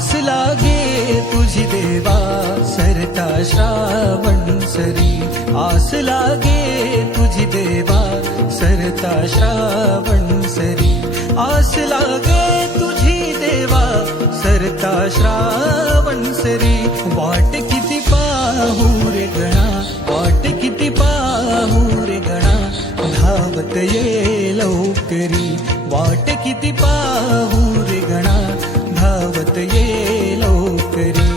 आस लागे तुझी देवा सरता श्रावण सरी, आस लागे तुझी देवा सरता श्रावण सरी, आस लागे तुझी देवा सरता श्रावण सरी. वाट किती पाहू रे गणा, वाट किती पाहू रे गणा, धावत ये लवकरी. वाट किती पाहू रे गणा, धावत ये लवकरी.